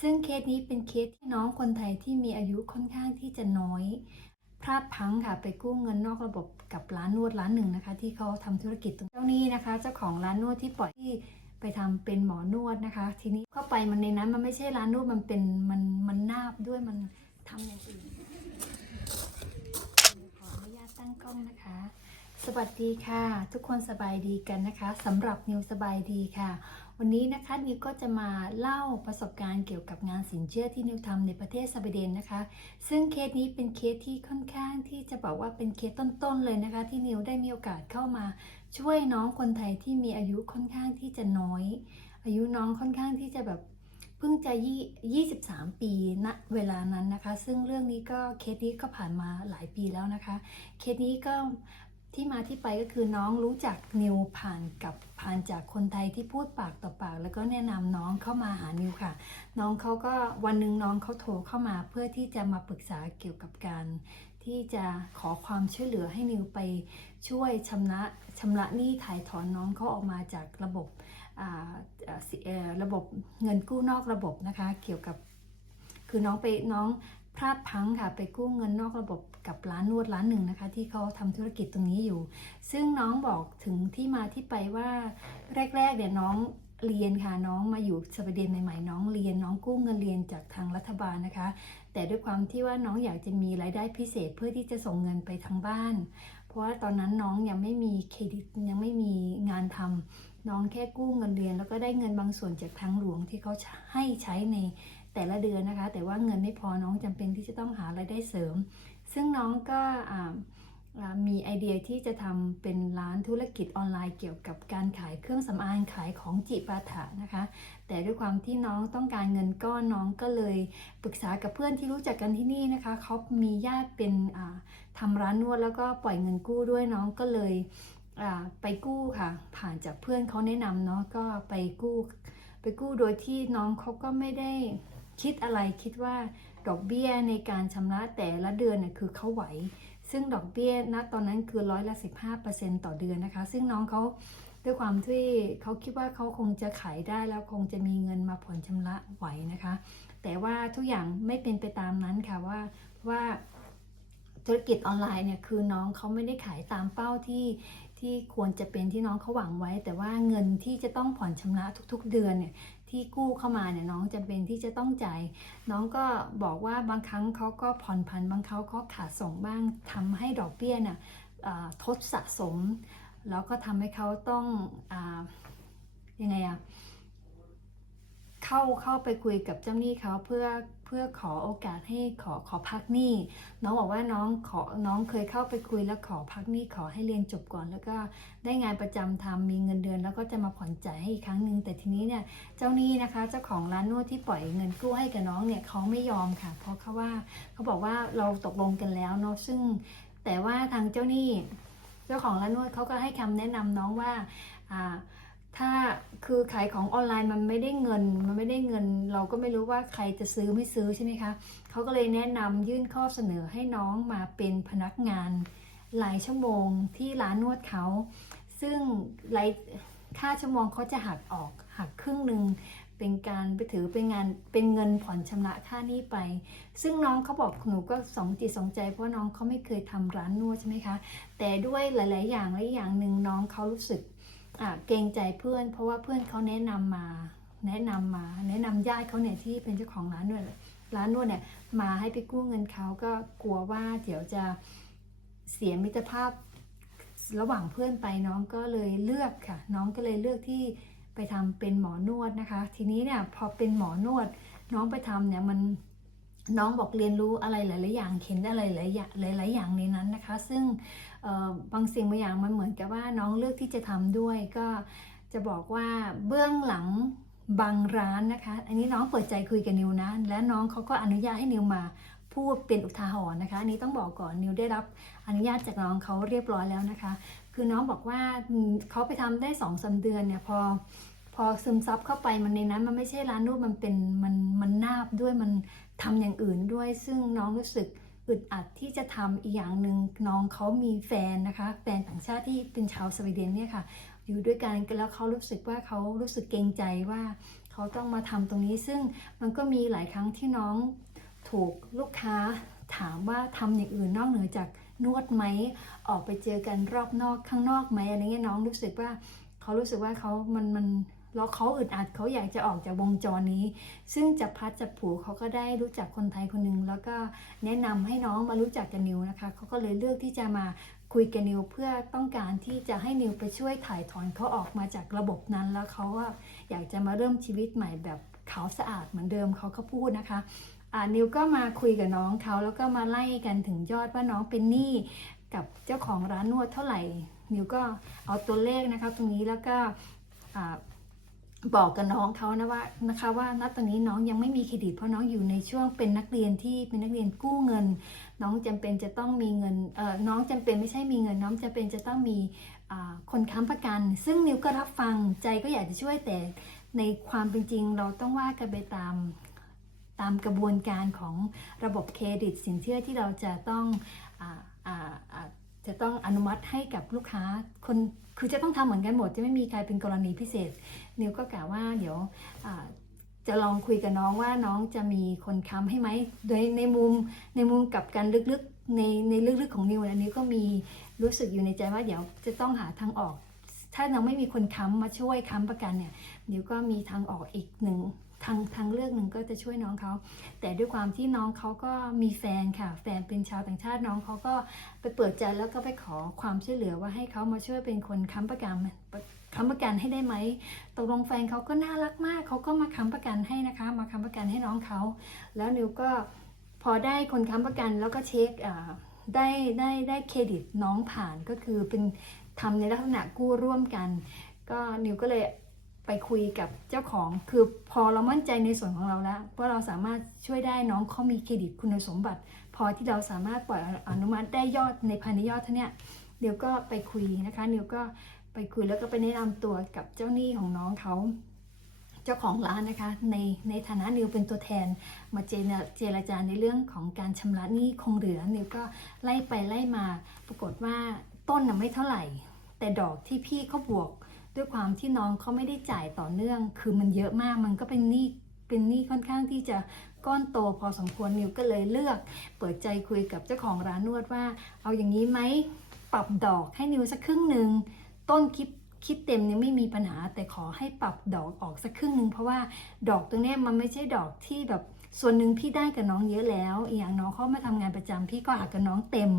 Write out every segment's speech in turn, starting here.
ซึ่งเคสนี้เป็นเคสที่น้องคนไทยที่มีอายุค่อนข้างที่จะน้อยพลาดพังค่ะไปกู้เงินนอกระบบกับร้านนวดร้านหนึ่งนะคะ ที่เขาทำธุรกิจตรงเจ้านี้นะคะ เจ้าของร้านนวดที่ปล่อยที่ไปทำเป็นหมอนวดนะคะ ทีนี้เข้าไปมันในนั้นมันไม่ใช่ร้านนวดมันเป็นมันมันนาบด้วยมันทำอย่างอื่นขออนุญาตตั้งกล้องนะคะ สวัสดีค่ะ ทุกคนสบายดีกันนะคะสำหรับนิวสบายดีค่ะ วันนี้นะคะนิวก็จะมาเล่าประสบการณ์เกี่ยวกับงานสินเชื่อที่นิวทำในประเทศสวีเดนนะคะ ซึ่งเคสนี้เป็นเคสที่ค่อนข้างที่จะบอกว่าเป็นเคสต้นๆเลยนะคะ ที่นิวได้มีโอกาสเข้ามาช่วยน้องคนไทยที่มีอายุค่อนข้างที่จะน้อย อายุน้องค่อนข้างที่จะแบบเพิ่งจะยี่23 ปีณเวลานั้นนะคะ ซึ่งเรื่องนี้ก็เคสนี้ก็ผ่านมาหลายปีแล้วนะคะ เคสนี้ก็ ที่มาที่ไปก็คือน้องรู้จักนิวผ่านกับผ่านจากคนไทยที่พูดปากต่อปาก แล้วก็แนะนำน้องเข้ามาหานิวค่ะ น้องเขาก็วันหนึ่งน้องเขาโทรเข้ามาเพื่อที่จะมาปรึกษาเกี่ยวกับการ ที่จะขอความช่วยเหลือให้นิวไปช่วยชำระชำระหนี้ถ่ายถอนน้องเขาออกมาจากระบบระบบเงินกู้นอกระบบนะคะ เกี่ยวกับคือน้องไปน้อง พลาดพังค่ะไปกู้เงินนอกระบบกับร้านนวดร้านหนึ่งนะคะ ที่เขาทำธุรกิจตรงนี้อยู่ ซึ่งน้องบอกถึงที่มาที่ไปว่าแรกๆเนี่ยน้องเรียนค่ะน้องมาอยู่สวีเดนใหม่ๆน้องเรียนน้องกู้เงินเรียนจากทางรัฐบาลนะคะ แต่ด้วยความที่ว่าน้องอยากจะมีรายได้พิเศษเพื่อที่จะส่งเงินไปทางบ้าน เพราะว่าตอนนั้นน้องยังไม่มีเครดิตยังไม่มีงานทำน้องแค่กู้เงินเรียน แล้วก็ได้เงินบางส่วนจากทางหลวงที่เขาให้ใช้ใน แต่ละเดือนนะคะ แต่ว่าเงินไม่พอน้องจำเป็นที่จะต้องหารายได้เสริม ซึ่งน้องก็มีไอเดียที่จะทำเป็นร้านธุรกิจออนไลน์เกี่ยวกับการขายเครื่องสำอางขายของจิปาถะนะคะ แต่ด้วยความที่น้องต้องการเงินก้อนน้องก็เลยปรึกษากับเพื่อนที่รู้จักกันที่นี่นะคะเขามีญาติเป็นอ่าทำร้านนวดแล้วก็ปล่อยเงินกู้ด้วยน้องก็เลยไปกู้ค่ะ ผ่านจากเพื่อนเขาแนะนำเนาะก็ไปกู้ ไปกู้โดยที่น้องเขาก็ไม่ได้ คิดอะไรคิดว่าดอกเบี้ยในการชำระแต่ละเดือนเนี่ยคือเขาไหว ซึ่งดอกเบี้ยณตอนนั้นคือร้อยละ 15%ต่อเดือนนะคะ ซึ่งน้องเขาด้วยความที่เขาคิดว่าเขาคงจะขายได้แล้วคงจะมีเงินมาผ่อนชำระไหวนะคะ แต่ว่าทุกอย่างไม่เป็นไปตามนั้นค่ะว่าว่าธุรกิจออนไลน์เนี่ยคือน้องเขาไม่ได้ขายตามเป้าที่ที่ควรจะเป็นที่น้องเขาหวังไว้ แต่ว่าเงินที่จะต้องผ่อนชำระทุกๆ เดือนเนี่ย ที่กู้เข้ามาเนี่ยน้องจำเป็นที่จะต้องจ่าย น้องก็บอกว่าบางครั้งเขาก็ผ่อนผันบางครั้งเขาขาดส่งบ้างทำให้ดอกเบี้ยน่ะทดสะสม แล้วก็ทำให้เขาต้องอยังไงอะ เข้าเข้าไปคุยกับเจ้าหนี้เขาเพื่อเพื่อขอโอกาสให้ขอขอพักหนี้น้องบอกว่าน้องขอน้องเคยเข้าไปคุยแล้วขอพักหนี้ขอให้เรียนจบก่อน แล้วก็ได้งานประจำทำมีเงินเดือน แล้วก็จะมาผ่อนจ่ายให้อีกครั้งหนึ่งแต่ทีนี้เนี่ยเจ้าหนี้นะคะ เจ้าของร้านนวดที่ปล่อยเงินกู้ให้กับน้องเนี่ยเขาไม่ยอมค่ะ เพราะเขาว่าเขาบอกว่าเราตกลงกันแล้วเนาะซึ่ง แต่ว่าทางเจ้าหนี้ เจ้าของร้านนวดเขาก็ให้คำแนะนำน้องว่าอ่า ถ้าคือขายของออนไลน์มันไม่ได้เงิน มันไม่ได้เงิน เราก็ไม่รู้ว่าใครจะซื้อไม่ซื้อใช่ไหมคะเขาก็เลยแนะนำยื่นข้อเสนอให้น้องมาเป็นพนักงานรายชั่วโมงที่ร้านนวดเขาซึ่งรายค่าชั่วโมงเขาจะหักออกหักครึ่งหนึ่งเป็นการไปถือเป็นงานเป็นเงินผ่อนชำระค่านี้ไป ซึ่งน้องเขาบอกหนูก็สองจิตสองใจเพราะน้องเขาไม่เคยทำร้านนวดใช่ไหมคะ แต่ด้วยหลาย ๆ อย่างและอย่างหนึ่งน้องเขารู้สึก เกรงใจเพื่อน เพราะว่าเพื่อนเขาแนะนำมา แนะนำมา แนะนำญาติเขาเนี่ยที่เป็นเจ้าของร้านนวดร้านนวดเนี่ยมาให้ไปกู้เงินเขาก็กลัวว่าเดี๋ยวจะเสียมิตรภาพระหว่างเพื่อนไปน้องก็เลยเลือกค่ะ น้องก็เลยเลือกที่ไปทำเป็นหมอนวดนะคะ ทีนี้เนี่ยพอเป็นหมอนวด น้องไปทำเนี่ยมันน้องบอกเรียนรู้อะไรหลาย ๆ อย่างเห็นอะไรหลายหลายๆอย่างในนั้นนะคะ ซึ่ง บางสิ่งบางอย่างมันเหมือนกับว่าน้องเลือกที่จะทำด้วย ก็จะบอกว่าเบื้องหลังบางร้านนะคะ อันนี้น้องเปิดใจคุยกับนิวนะ และน้องเขาก็อนุญาตให้นิวมาพูดเป็นอุทาหรณ์นะคะอันนี้ต้องบอกก่อนนิวได้รับอนุญาตจากน้องเขาเรียบร้อยแล้วนะคะ คือน้องบอกว่าเขาไปทำได้สองสาเดือนเนี่ยพอพอซึมซับเข้าไปมันในนั้นมันไม่ใช่ร้านนวดมันเป็นมันมันนาบด้วยมันทำอย่างอื่นด้วย ซึ่งน้องรู้สึก อึดอัดที่จะทำอีกอย่างหนึ่งน้องเขามีแฟนนะคะ แฟนต่างชาติที่เป็นชาวสวีเดนเนี่ยค่ะ อยู่ด้วยกันแล้วเขารู้สึกว่าเขารู้สึกเกรงใจว่าเขาต้องมาทำตรงนี้ ซึ่งมันก็มีหลายครั้งที่น้องถูกลูกค้าถามว่าทำอย่างอื่นนอกเหนือจากนวดไหมออกไปเจอกันรอบนอกข้างนอกไหมอะไรเงี้ยน้องรู้สึกว่าเขารู้สึกว่าเขามันมัน แล้วเขาอึดอัดเขาอยากจะออกจากวงจรนี้ ซึ่งจับพัดจับผูเขาก็ได้รู้จักคนไทยคนหนึ่งแล้วก็แนะนำให้น้องมารู้จักกับนิวนะคะเขาก็เลยเลือกที่จะมาคุยกับนิวเพื่อต้องการที่จะให้นิวไปช่วยถ่ายถอนเขาออกมาจากระบบนั้น แล้วเขาว่าอยากจะมาเริ่มชีวิตใหม่แบบขาวสะอาดเหมือนเดิมเขาก็พูดนะคะนิวก็มาคุยกับน้องเขาแล้วก็มาไล่กันถึงยอดว่าน้องเป็นหนี้กับเจ้าของร้านนวดเท่าไหร่ นิวก็เอาตัวเลขนะคะตรงนี้แล้วก็ บอกกับน้องเขานะว่านะคะว่าณตอนนี้น้องยังไม่มีเครดิต เพราะน้องอยู่ในช่วงเป็นนักเรียนที่เป็นนักเรียนกู้เงิน น้องจำเป็นจะต้องมีเงินเอ่อน้องจำเป็นไม่ใช่มีเงิน น้องจำเป็นจะต้องมีคนค้ำประกัน ซึ่งนิวก็รับฟังใจก็อยากจะช่วยแต่ในความเป็นจริงเราต้องว่ากันไปตามตามกระบวนการของระบบเครดิตสินเชื่อที่เราจะต้องอาอ่าอ่า จะต้องอนุมัติให้กับลูกค้าคนคือจะต้องทำเหมือนกันหมด จะไม่มีใครเป็นกรณีพิเศษ นิวก็กล่าวว่าเดี๋ยวจะลองคุยกับน้องว่าน้องจะมีคนค้ำให้ไหม โดยในมุมในมุมกับกันลึกๆในในลึกๆของนิวนะนิวก็มีรู้สึกอยู่ในใจว่าเดี๋ยวจะต้องหาทางออก ถ้าเราไม่มีคนค้ำมาช่วยค้ำประกันเนี่ยนิวก็มีทางออกอีกหนึ่ง ทางทางเลือกหนึ่งก็จะช่วยน้องเขาแต่ด้วยความที่น้องเขาก็มีแฟนค่ะ แฟนเป็นชาวต่างชาติน้องเขาก็ไปเปิดใจแล้วก็ไปขอความช่วยเหลือว่าให้เขามาช่วยเป็นคนค้ำประกันค้ำประกันให้ได้ไหมตกลงแฟนเขาก็น่ารักมากเขาก็มาค้ำประกันให้นะคะ มาค้ำประกันให้น้องเขา แล้วนิวก็พอได้คนค้ำประกันแล้วก็เช็คได้ได้ได้เครดิตน้องผ่านก็คือเป็นทำในลักษณะกู้ร่วมกัน ก็นิวก็เลย ไปคุยกับเจ้าของ คือพอเรามั่นใจในส่วนของเราแล้วว่าเราสามารถช่วยได้น้องเขามีเครดิตคุณสมบัติ พอที่เราสามารถปล่อยอนุมัติได้ยอดในภายในยอดเท่านี้เดี๋ยวก็ไปคุยนะคะนิวก็ไปคุยแล้วก็ไปแนะนำตัวกับเจ้าหนี้ของน้องเขาเจ้าของร้านนะคะ ในในฐานะนิวเป็นตัวแทน มาเจรเจรจาในเรื่องของการชำระหนี้คงเหลือนิวก็ไล่ไปไล่มา ปรากฏว่าต้นน่ะไม่เท่าไหร่ แต่ดอกที่พี่เขาบวก ด้วยความที่น้องเขาไม่ได้จ่ายต่อเนื่อง คือมันเยอะมากมันก็เป็นหนี้เป็นหนี้ค่อนข้างที่จะก้อนโตพอสมควรนิวก็เลยเลือก เปิดใจคุยกับเจ้าของร้านนวดว่า เอาอย่างนี้ไหมปรับดอกให้นิวสักครึ่งหนึ่งต้นคิดคิดเต็มเนี่ยไม่มีปัญหาแต่ขอให้ปรับดอกออกสักครึ่งหนึ่งเพราะว่าดอกตรงนี้มันไม่ใช่ดอกที่แบบ ส่วนหนึ่งพี่ได้กับน้องเยอะแล้วอีกอย่างน้องเขามาทำงานประจำพี่ก็หักกับน้องเต็ม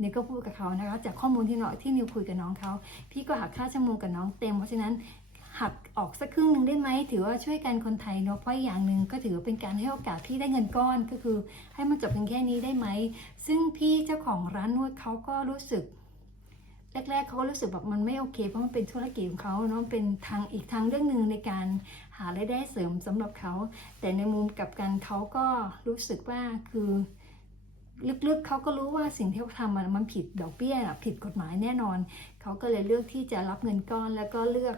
นี่ก็พูดกับเขานะคะ จากข้อมูลที่น้องที่นิวคุยกับน้องเขาพี่ก็หักค่าชั่วโมงกับน้องเต็ม เพราะฉะนั้นหักออกสักครึ่งหนึ่งได้ไหมถือว่าช่วยกันคนไทยเนาะเพราะอีกอย่างหนึ่งก็ถือว่าเป็นการให้โอกาสพี่ได้เงินก้อนก็คือ ให้มันจบเพียงแค่นี้ได้ไหมซึ่งพี่เจ้าของร้านนวดเขาก็รู้สึก แรกๆเขาก็รู้สึกแบบมันไม่โอเค เพราะมันเป็นธุรกิจของเขาเนาะเป็นทางอีกทางเรื่องหนึ่งในการหารายได้เสริมสำหรับเขา แต่ในมุมกลับกันเขาก็รู้สึกว่าคือลึกๆเขาก็รู้ว่าสิ่งที่เขาทำมันมันผิดดอกเบี้ยผิดกฎหมายแน่นอน เขาก็เลยเลือกที่จะรับเงินก้อนแล้วก็เลือก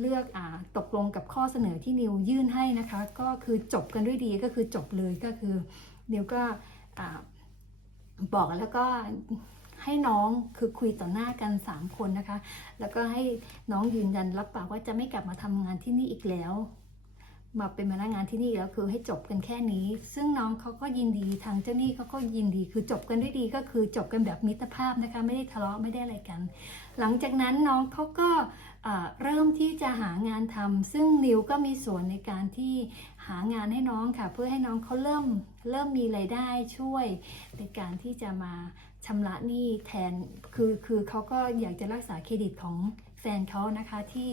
เลือกอ่าตกลงกับข้อเสนอที่นิวยื่นให้นะคะ ก็คือจบกันด้วยดีก็คือจบเลยก็คือนิวก็อบอกแล้วก็ ให้น้องคือคุยต่อหน้ากัน 3 คนนะคะ แล้วก็ให้น้องยืนยันรับปากว่าจะไม่กลับมาทำงานที่นี่อีกแล้วมาเป็นพนักงานที่นี่แล้วคือให้จบกันแค่นี้ ซึ่งน้องเขาก็ยินดีทางเจ้าหนี้เขาก็ยินดี คือจบกันด้วยดีก็คือจบกันแบบมิตรภาพนะคะ ไม่ได้ทะเลาะไม่ได้อะไรกัน หลังจากนั้นน้องเขาก็เอ่อเริ่มที่จะหางานทำซึ่งนิวก็มีส่วนในการที่หางานให้น้องค่ะ เพื่อให้น้องเขาเริ่มเริ่มมีรายได้ช่วยในการที่จะมา ชำระหนี้แทนคือคือเขาก็อยากจะรักษาเครดิตของแฟนเขานะคะที่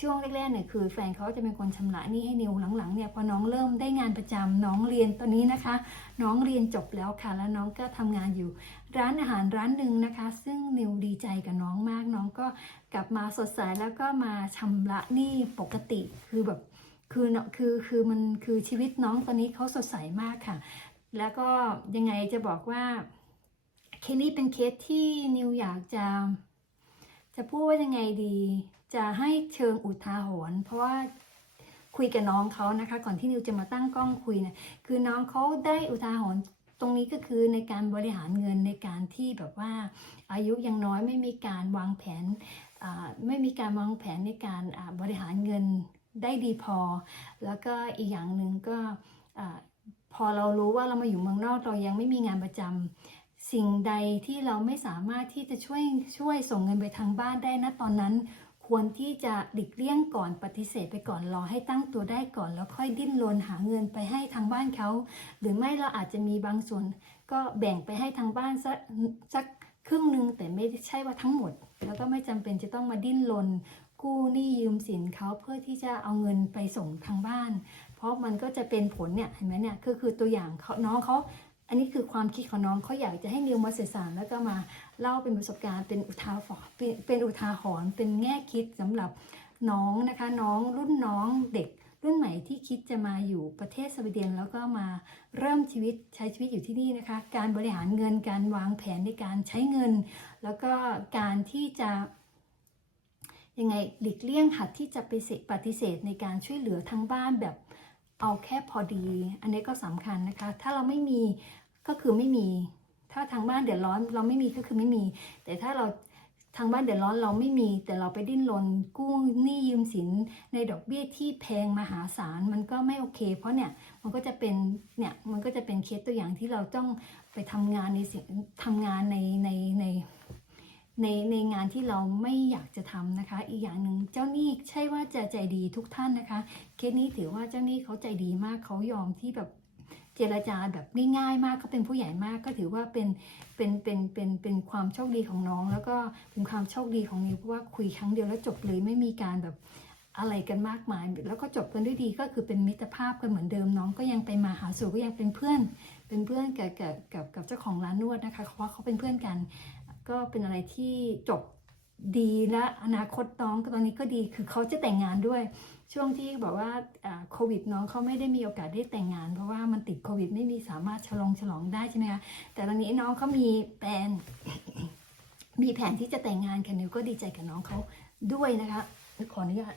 ช่วงแรกๆเนี่ยคือแฟนเขาจะเป็นคนชำระหนี้ให้นิวหลังๆเนี่ยพอน้องเริ่มได้งานประจำน้องเรียนตอนนี้นะคะ น้องเรียนจบแล้วค่ะ แล้วน้องก็ทำงานอยู่ ร้านอาหารร้านหนึ่งนะคะ ซึ่งนิวดีใจกับน้องมาก น้องก็กลับมาสดใสแล้วก็มาชำระหนี้ปกติคือแบบคือเนาะคือคือมันคือชีวิตน้องตอนนี้เขาสดใสมากค่ะ แล้วก็ยังไงจะบอกว่า เคสนี้เป็นเคสที่นิวอยากจะ จะพูดว่ายังไงดี จะให้เชิงอุทาหรณ์เพราะว่าคุยกับน้องเขานะคะ ก่อนที่นิวจะมาตั้งกล้องคุยเนี่ยคือน้องเขาได้อุทาหรณ์ตรงนี้ก็คือในการบริหารเงินในการที่แบบว่า อายุยังน้อยไม่มีการวางแผนไม่มีการวางแผนในการบริหารเงินได้ดีพอ แล้วก็อีกอย่างหนึ่งก็อพอเรารู้ว่าเรามาอยู่เมืองนอกเรายังไม่มีงานประจำ สิ่งใดที่เราไม่สามารถที่จะช่วยช่วยส่งเงินไปทางบ้านได้นะตอนนั้น ควรที่จะหลีกเลี่ยงก่อนปฏิเสธไปก่อนรอให้ตั้งตัวได้ก่อนแล้วค่อยดิ้นรนหาเงินไปให้ทางบ้านเขาหรือไม่เราอาจจะมีบางส่วน ก็แบ่งไปให้ทางบ้านสักสักครึ่งหนึ่งแต่ไม่ใช่ว่าทั้งหมด แล้วก็ไม่จำเป็นจะต้องมาดิ้นรนกู้หนี้ยืมสินเขาเพื่อที่จะเอาเงินไปส่งทางบ้าน เพราะมันก็จะเป็นผลเนี่ยเห็นไหมเนี่ยคือคือตัวอย่างเขาน้องเขา อันนี้คือความคิดของน้องเขาอยากจะให้นิวมาสื่อสารแล้วก็มาเล่าเป็นประสบการณ์เป็นอุทาหรณ์เป็นอุทาหรณ์เป็นแง่คิดสำหรับน้องนะคะน้องรุ่นน้องเด็กรุ่นใหม่ที่คิดจะมาอยู่ประเทศสวีเดนแล้วก็มาเริ่มชีวิตใช้ชีวิตอยู่ที่นี่นะคะ การบริหารเงินการวางแผนในการใช้เงิน แล้วก็การที่จะยังไงหลีกเลี่ยงหัดที่จะไปเสปฏิเสธในการช่วยเหลือทางบ้านแบบ เอาแค่พอดี อันนี้ก็สำคัญนะคะ ถ้าเราไม่มีก็คือไม่มี ถ้าทางบ้านเดือดร้อนเราไม่มีก็คือไม่มี แต่ถ้าเราทางบ้านเดือดร้อนเราไม่มี แต่เราไปดิ้นรนกู้หนี้ยืมสินในดอกเบี้ยที่แพงมหาศาลมันก็ไม่โอเค เพราะเนี่ยมันก็จะเป็นเนี่ยมันก็จะเป็นเคสตัวอย่างที่เราต้องไปทำงานในสิ่งทำงานในในใน ในในงานที่เราไม่อยากจะทำนะคะ อีกอย่างหนึ่งเจ้าหนี้ใช่ว่าจะใจดีทุกท่านนะคะ เคสนี้ถือว่าเจ้าหนี้เขาใจดีมากเขายอมที่แบบเจรจาแบบง่ายๆมากเขาเป็นผู้ใหญ่มากก็ถือว่าเป็นเป็นเป็นเป็นเป็นความโชคดีของน้อง แล้วก็เป็นความโชคดีของนิวเพราะว่าคุยครั้งเดียวแล้วจบเลยไม่มีการแบบอะไรกันมากมาย แล้วก็จบกันด้วยดีก็คือเป็นมิตรภาพกันเหมือนเดิมน้องก็ยังไปมาหาสู่ก็ยังเป็นเพื่อน เป็นเพื่อนกับกับกับกับเจ้าของร้านนวดนะคะเพราะว่าเขาเป็นเพื่อนกัน ก็เป็นอะไรที่จบดีและอนาคตน้องก็ตอนนี้ก็ดีคือเขาจะแต่งงานด้วย ช่วงที่บอกว่าโควิดน้องเขาไม่ได้มีโอกาสได้แต่งงาน เพราะว่ามันติดโควิดไม่มีสามารถฉลองฉลองได้ใช่ไหมคะแต่ตอนนี้น้องเขามีแผนมีแผนที่จะแต่งงานกันนิวก็ดีใจกับน้องเขาด้วยนะคะขออนุญาต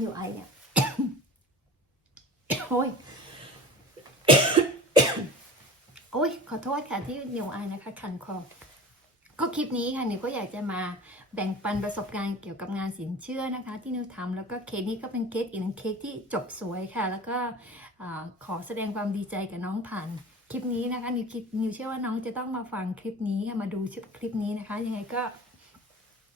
นิวไอเนี่ยโอ้ย โอ้ยขอโทษค่ะที่นิวอายนะคะ คันคอ ก็คลิปนี้ค่ะนิวก็อยากจะมาแบ่งปันประสบการณ์เกี่ยวกับงานสินเชื่อนะคะ ที่นิวทำแล้วก็เคสนี้ก็เป็นเคสอีกหนึ่งเคสที่จบสวยค่ะ แล้วก็ขอแสดงความดีใจกับน้องผ่านคลิปนี้นะคะนิวคิดนิวเชื่อว่าน้องจะต้องมาฟังคลิปนี้ค่ะมาดูคลิปนี้นะคะ ยังไงก็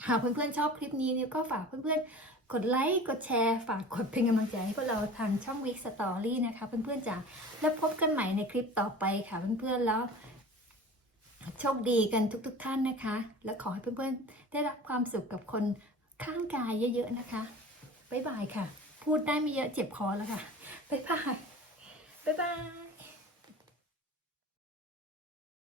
หากเพื่อนๆชอบคลิปนี้นิวก็ฝากเพื่อนๆ กดไลค์กดแชร์ฝากกดเป็นกำลังใจให้พวกเราทางช่อง Week Story นะคะ เพื่อนๆจ๋าแล้วพบกันใหม่ในคลิปต่อไปค่ะเพื่อนๆแล้ว โชคดีกันทุกๆท่านนะคะ และขอให้เพื่อนๆ ได้รับความสุขกับคนข้างกายเยอะๆนะคะบ๊ายบายค่ะ พูดได้ไม่เยอะเจ็บคอแล้วค่ะบ๊ายบายบ๊ายบาย